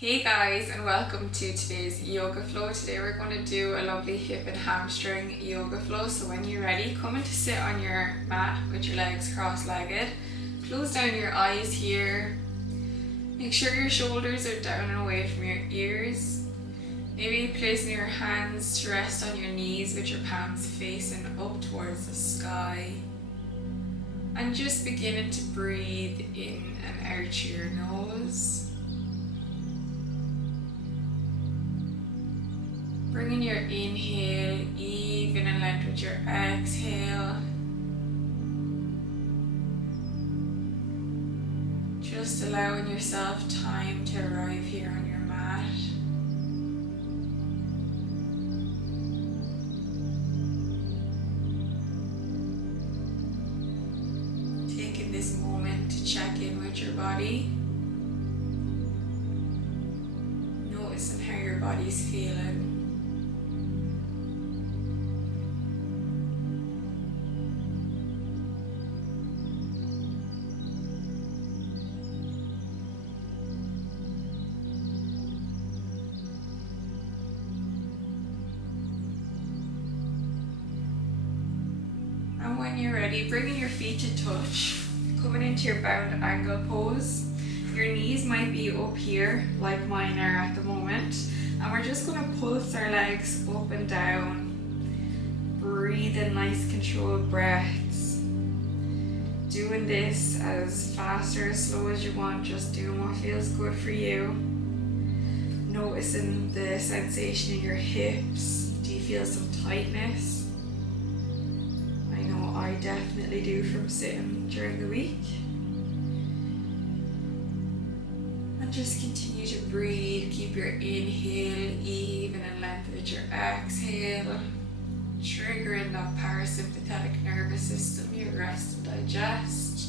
Hey guys, and welcome to today's yoga flow. Today we're going to do a lovely hip and hamstring yoga flow. So when you're ready, come in to sit on your mat with your legs cross-legged. Close down your eyes here. Make sure your shoulders are down and away from your ears. Maybe placing your hands to rest on your knees with your palms facing up towards the sky. And just beginning to breathe in and out through your nose. Bringing your inhale even and length with your exhale. Just allowing yourself time to arrive here on your mat. Taking this moment to check in with your body. Noticing how your body's feeling. And when you're ready, bringing your feet to touch, coming into your bound angle pose. Your knees might be up here, like mine are at the moment. And we're just going to pulse our legs up and down. Breathe in nice controlled breaths. Doing this as fast or as slow as you want, just doing what feels good for you. Noticing the sensation in your hips. Do you feel some tightness? I definitely do from sitting during the week. And just continue to breathe. Keep your inhale even and length with your exhale. Triggering that parasympathetic nervous system, your rest and digest.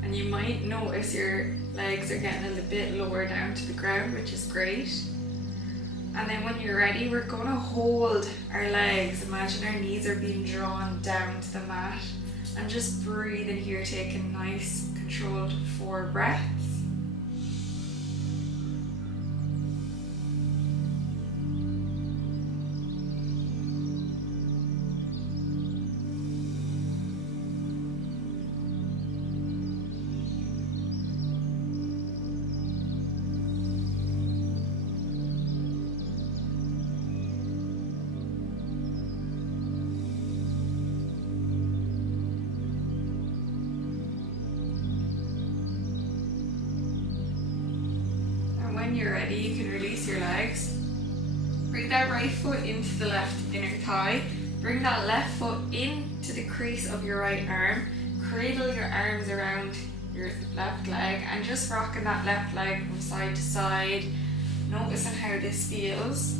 And you might notice your legs are getting a little bit lower down to the ground, which is great. And then when you're ready, we're going to hold our legs. Imagine our knees are being drawn down to the mat. And just breathe in here, taking nice, controlled 4 breaths. When you're ready, you can release your legs. Bring that right foot into the left inner thigh. Bring that left foot into the crease of your right arm. Cradle your arms around your left leg and just rocking that left leg from side to side. Noticing how this feels.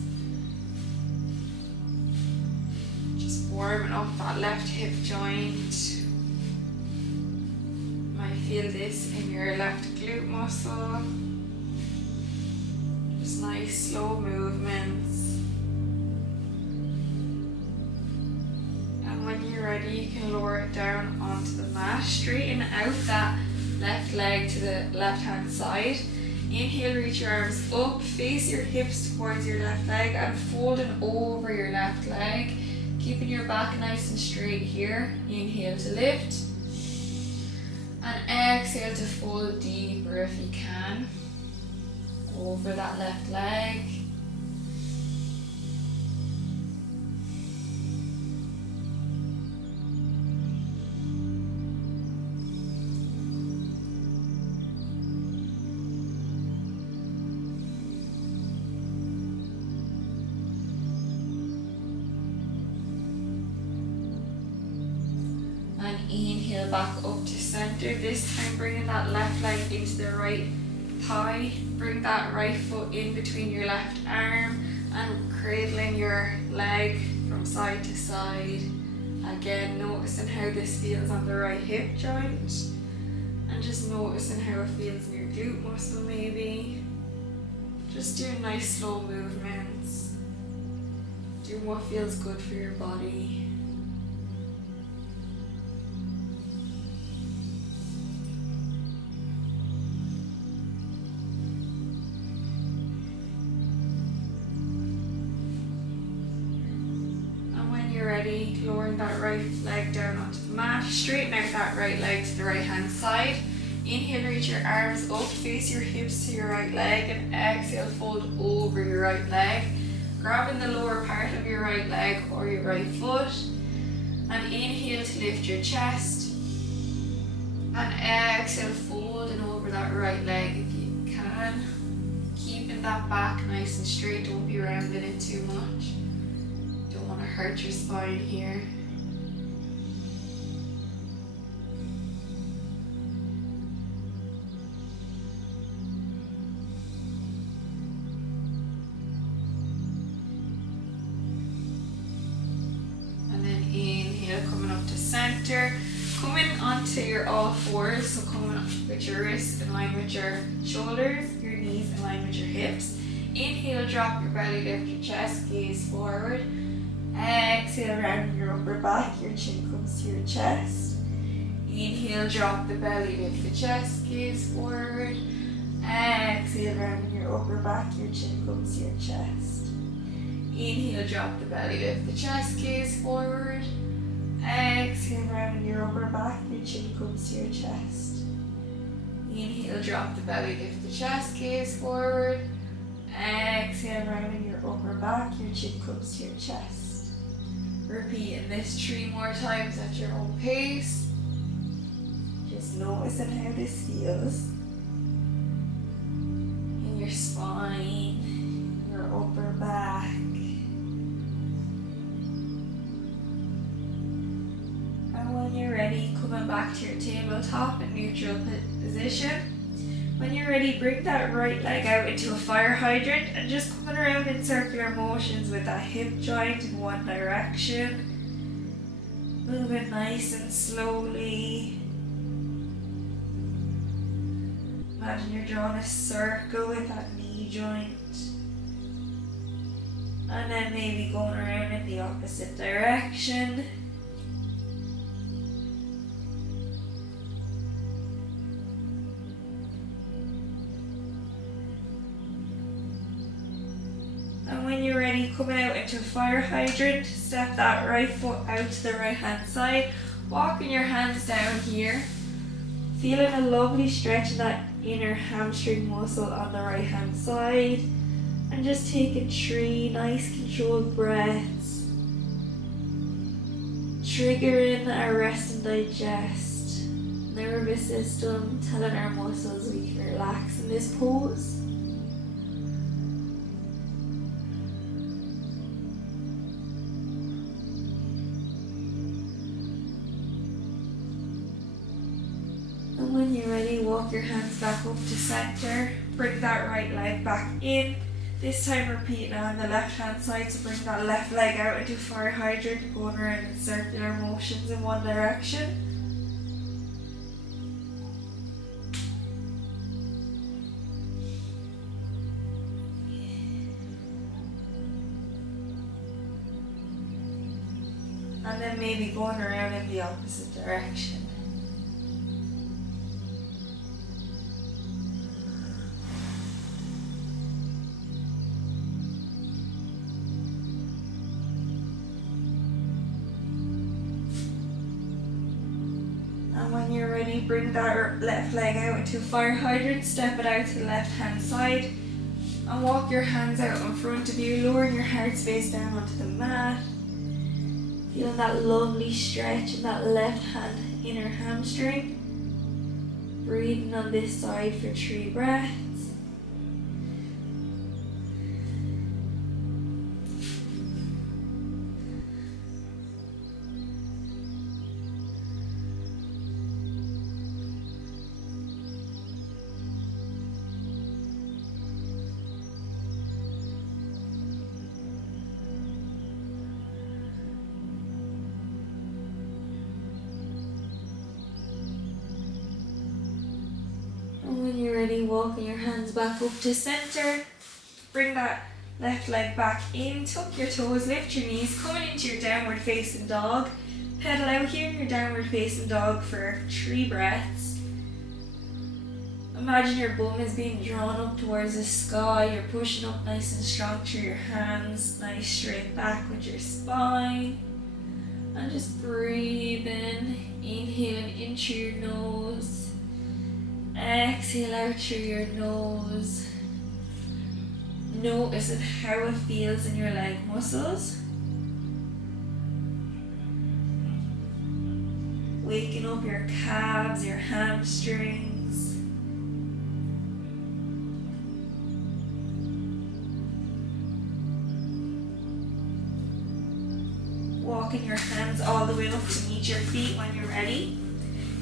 Just warming up that left hip joint. You might feel this in your left glute muscle. Just nice slow movements. And when you're ready, you can lower it down onto the mat. Straighten out that left leg to the left hand side. Inhale, reach your arms up, face your hips towards your left leg and folding over your left leg. Keeping your back nice and straight here. Inhale to lift. And exhale to fold deeper if you can. Over that left leg. And inhale heel back up to center. This time bringing that left leg into the right thigh. Bring that right foot in between your left arm and cradling your leg from side to side. Again, noticing how this feels on the right hip joint. And just noticing how it feels in your glute muscle maybe. Just doing nice slow movements. Doing what feels good for your body. Ready, lowering that right leg down onto the mat, straighten out that right leg to the right hand side. Inhale, reach your arms up, face your hips to your right leg, and exhale, fold over your right leg, grabbing the lower part of your right leg or your right foot, and inhale to lift your chest, and exhale, folding over that right leg if you can, keeping that back nice and straight. Don't be rounding it too much. Want to hurt your spine here. And then inhale, coming up to center, coming onto your all fours, so coming up with your wrists in line with your shoulders, your knees in line with your hips. Inhale, drop your belly, lift your chest, gaze forward. Exhale, round your upper back, your chin comes to your chest. Inhale, drop the belly, lift the chest, gaze forward. Exhale, round your upper back, your chin comes to your chest. Inhale, drop the belly, lift the chest, gaze forward. Exhale, round your upper back, your chin comes to your chest. Inhale, drop the belly, lift the chest, gaze forward. Exhale, rounding your upper back, your chin comes to your chest. Repeating this 3 more times at your own pace. Just noticing how this feels in your spine, your upper back. And when you're ready, coming back to your tabletop in neutral position. When you're ready, bring that right leg out into a fire hydrant and just coming around in circular motions with that hip joint in one direction. Moving nice and slowly. Imagine you're drawing a circle with that knee joint. And then maybe going around in the opposite direction. And when you're ready, coming out into a fire hydrant, step that right foot out to the right hand side, walking your hands down here, feeling a lovely stretch in that inner hamstring muscle on the right hand side, and just taking 3 nice controlled breaths, triggering our rest and digest nervous system, telling our muscles we can relax in this pose. And when you're ready, walk your hands back up to center. Bring that right leg back in. This time repeating on the left hand side, so bring that left leg out into fire hydrant, going around in circular motions in one direction. And then maybe going around in the opposite direction. And when you're ready, bring that left leg out into a fire hydrant, step it out to the left hand side, and walk your hands out in front of you, lowering your heart space down onto the mat. Feeling that lovely stretch in that left hand inner hamstring. Breathing on this side for 3 breaths. you're ready, walking your hands back up to center. Bring that left leg back in, tuck your toes, lift your knees, coming into your downward facing dog. Pedal out here in your downward facing dog for 3 breaths. Imagine your bum is being drawn up towards the sky. You're pushing up nice and strong through your hands, nice straight back with your spine. And just breathe in, inhaling in through your nose. Exhale out through your nose. Noticing how it feels in your leg muscles. Waking up your calves, your hamstrings. Walking your hands all the way up to meet your feet when you're ready.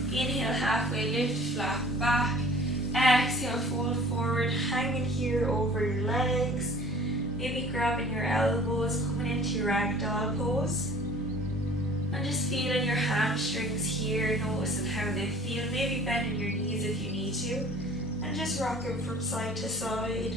Inhale, halfway lift, flat back. Exhale, fold forward, hanging here over your legs. Maybe grabbing your elbows, coming into your ragdoll pose. And just feeling your hamstrings here, noticing how they feel. Maybe bending your knees if you need to. And just rocking from side to side.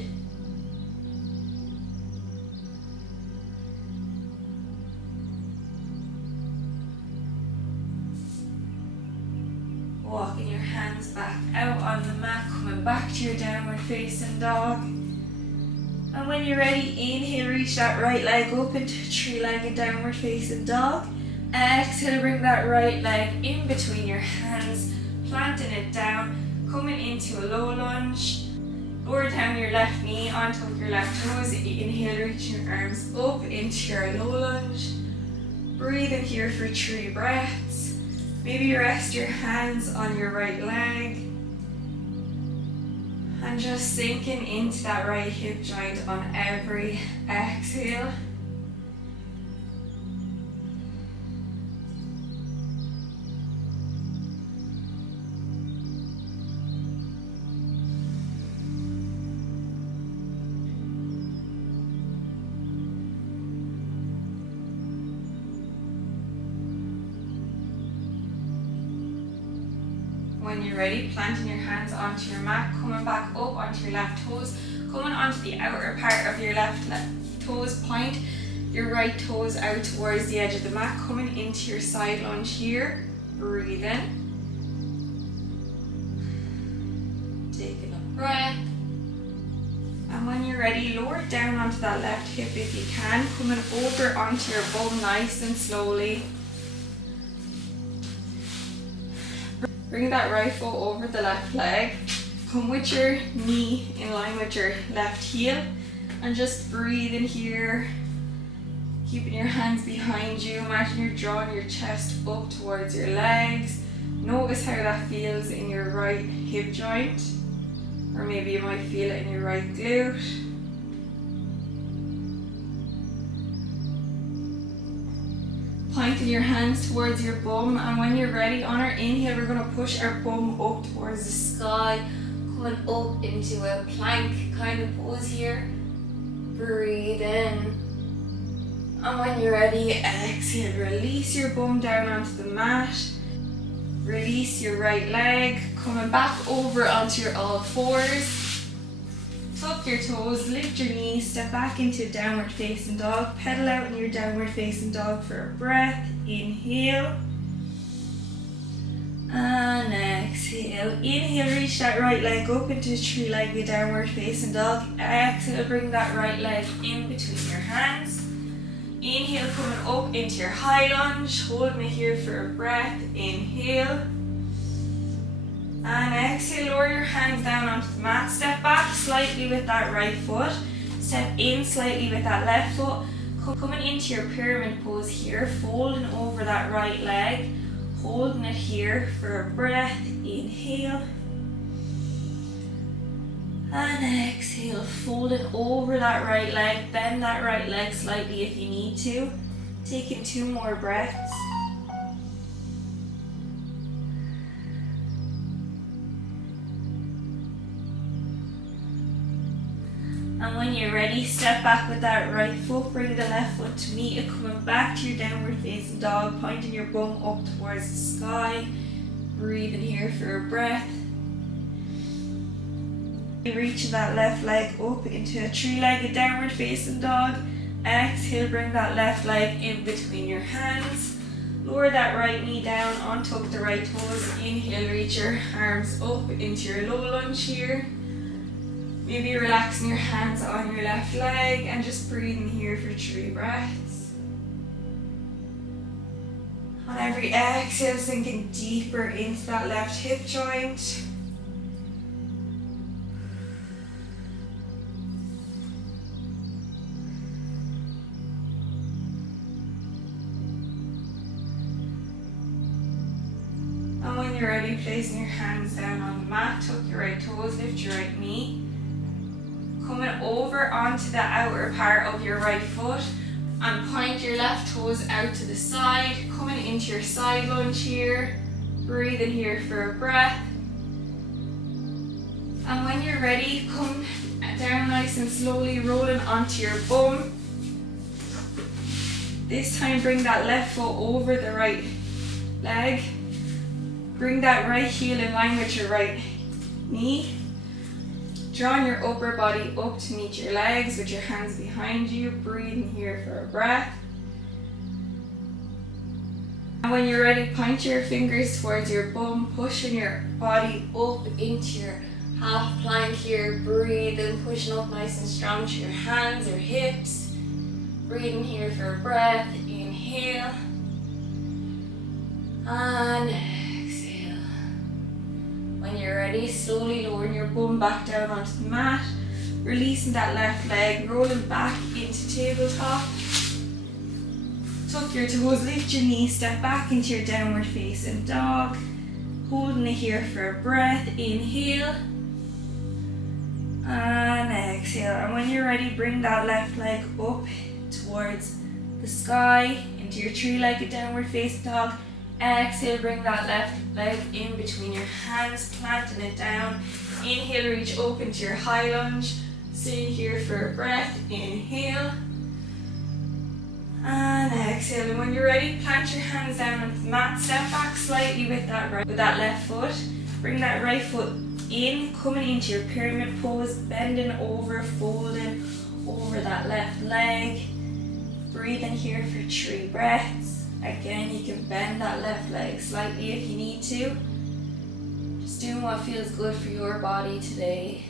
Walking your hands back out on the mat, coming back to your downward facing dog. And when you're ready, inhale, reach that right leg up into 3-legged downward facing dog. Exhale, bring that right leg in between your hands, planting it down, coming into a low lunge. Lower down your left knee onto your left toes. Inhale, reach your arms up into your low lunge. Breathe in here for 3 breaths. Maybe you rest your hands on your right leg. And just sinking into that right hip joint on every exhale. When you're ready, planting your hands onto your mat, coming back up onto your left toes, coming onto the outer part of your left toes, point your right toes out towards the edge of the mat, coming into your side lunge here. Breathe in. Taking a breath. And when you're ready, lower down onto that left hip if you can, coming over onto your bum nice and slowly. Bring that right foot over the left leg. Come with your knee in line with your left heel. And just breathe in here. Keeping your hands behind you. Imagine you're drawing your chest up towards your legs. Notice how that feels in your right hip joint. Or maybe you might feel it in your right glute. Pointing your hands towards your bum, and when you're ready, on our inhale, we're going to push our bum up towards the sky, coming up into a plank kind of pose here. Breathe in. And when you're ready, exhale, release your bum down onto the mat. Release your right leg, coming back over onto your all fours. Tuck your toes, lift your knees, step back into downward facing dog. Pedal out in your downward facing dog for a breath. Inhale. And exhale. Inhale, reach that right leg up into 3-legged downward facing dog. Exhale, bring that right leg in between your hands. Inhale, coming up into your high lunge. Holding it here for a breath. Inhale. And exhale, lower your hands down onto the mat. Step back slightly with that right foot. Step in slightly with that left foot. Coming into your pyramid pose here, folding over that right leg. Holding it here for a breath. Inhale. And exhale, folding over that right leg. Bend that right leg slightly if you need to. Taking 2 more breaths. And when you're ready, step back with that right foot, bring the left foot to meet it, coming back to your downward facing dog, pointing your bum up towards the sky. Breathe in here for a breath. Reaching that left leg up into a three-legged downward facing dog. Exhale, bring that left leg in between your hands. Lower that right knee down, untuck the right toes. Inhale, reach your arms up into your low lunge here. Maybe relaxing your hands on your left leg and just breathing here for 3 breaths. On every exhale, sinking deeper into that left hip joint. And when you're ready, placing your hands down on the mat, tuck your right toes, lift your right knee. Coming over onto the outer part of your right foot and point your left toes out to the side, coming into your side lunge here. Breathe in here for a breath. And when you're ready, come down nice and slowly, rolling onto your bum. This time bring that left foot over the right leg. Bring that right heel in line with your right knee. Drawing your upper body up to meet your legs with your hands behind you. Breathing here for a breath. And when you're ready, point your fingers towards your bum, pushing your body up into your half plank here. Breathing, pushing up nice and strong to your hands or hips. Breathing here for a breath. Inhale. And exhale. When you're ready, slowly lowering your bum back down onto the mat. Releasing that left leg, rolling back into tabletop. Tuck your toes, lift your knees, step back into your downward facing dog. Holding it here for a breath. Inhale. And exhale. And when you're ready, bring that left leg up towards the sky into your three-legged downward facing dog. Exhale, bring that left leg in between your hands, planting it down. Inhale, reach up into your high lunge. Stay here for a breath. Inhale. And exhale. And when you're ready, plant your hands down on the mat. Step back slightly with that left foot. Bring that right foot in, coming into your pyramid pose, bending over, folding over that left leg. Breathing here for 3 breaths. Again, you can bend that left leg slightly if you need to. Just doing what feels good for your body today.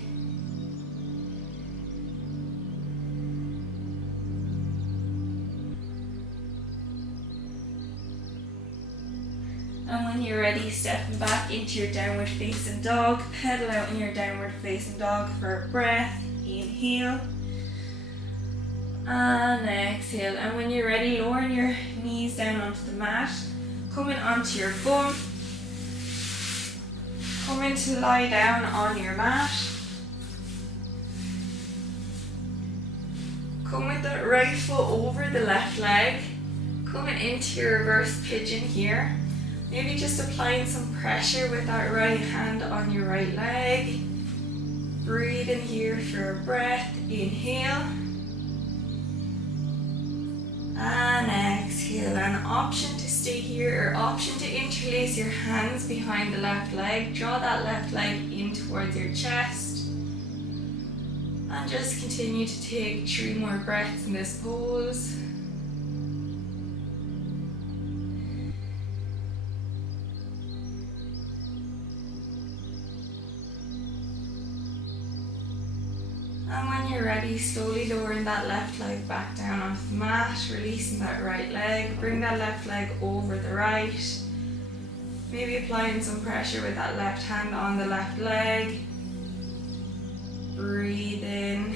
And when you're ready, stepping back into your downward facing dog. Pedal out in your downward facing dog for a breath. Inhale. And exhale. And when you're ready, lowering your knees down onto the mat. Coming onto your bum. Coming to lie down on your mat. Come with that right foot over the left leg. Coming into your reverse pigeon here. Maybe just applying some pressure with that right hand on your right leg. Breathing here for a breath. Inhale. And exhale. An option to stay here or option to interlace your hands behind the left leg. Draw that left leg in towards your chest. And just continue to take 3 more breaths in this pose. And when you're ready, slowly lowering that left leg back down onto the mat, releasing that right leg. Bring that left leg over the right. Maybe applying some pressure with that left hand on the left leg. Breathe in.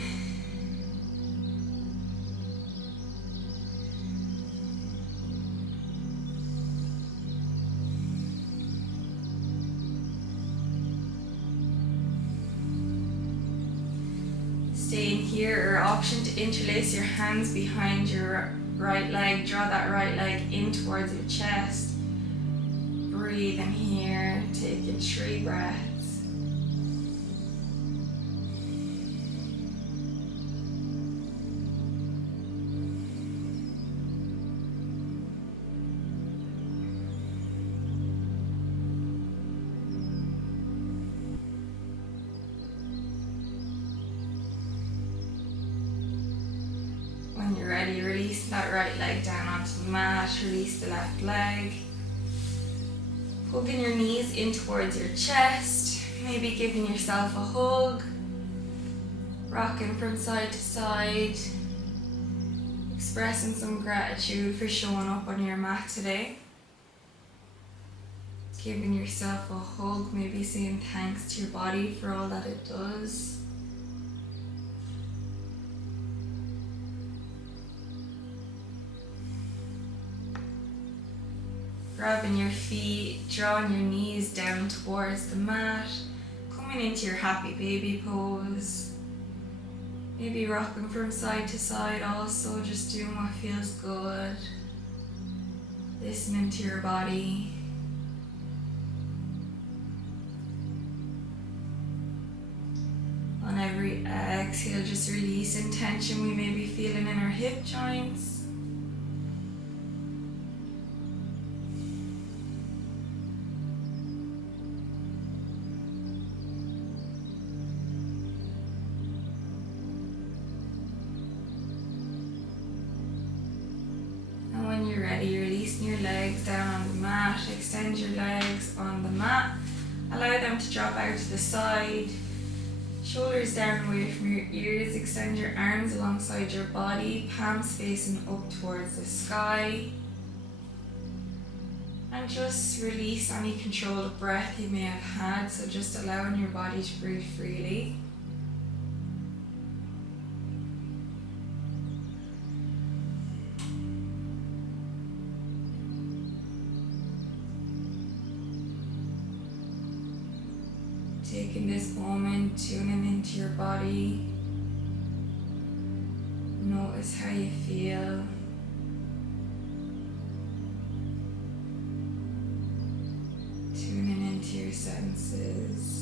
Staying here, or option to interlace your hands behind your right leg. Draw that right leg in towards your chest. Breathe in here, taking 3 breaths. releasing that right leg down onto the mat, release the left leg. Hugging your knees in towards your chest, maybe giving yourself a hug. Rocking from side to side. Expressing some gratitude for showing up on your mat today. Giving yourself a hug, maybe saying thanks to your body for all that it does. Grabbing your feet, drawing your knees down towards the mat, coming into your happy baby pose. Maybe rocking from side to side also, just doing what feels good. Listening to your body. On every exhale, just releasing tension we may be feeling in our hip joints. When you're ready, releasing your legs down on the mat, extend your legs on the mat, allow them to drop out to the side, shoulders down away from your ears, extend your arms alongside your body, palms facing up towards the sky, and just release any controlled breath you may have had, so just allowing your body to breathe freely. Taking this moment, tuning into your body. Notice how you feel. Tuning into your senses.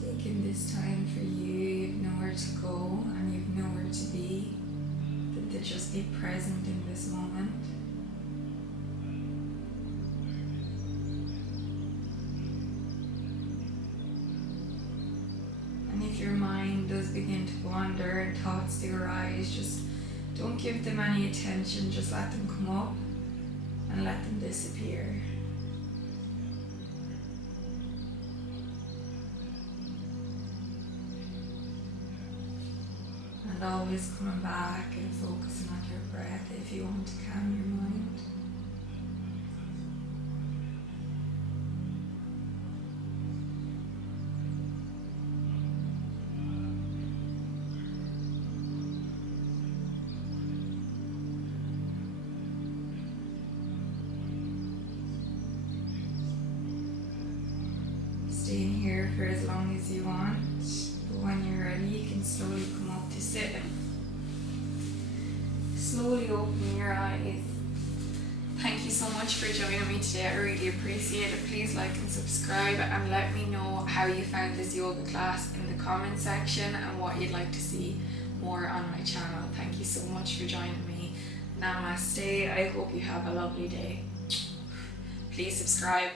Taking this time for you, you've nowhere to go and you've nowhere to be, but to just be present in this moment. And if your mind does begin to wander and thoughts do arise, just don't give them any attention, just let them come up and let them disappear. And always coming back and focusing on your breath if you want to calm your mind. Staying here for as long as you want. When you're ready, you can slowly come up to sitting. Slowly open your eyes. Thank you so much for joining me today. I really appreciate it. Please like and subscribe and let me know how you found this yoga class in the comment section and what you'd like to see more on my channel. Thank you so much for joining me. Namaste. I hope you have a lovely day. Please subscribe.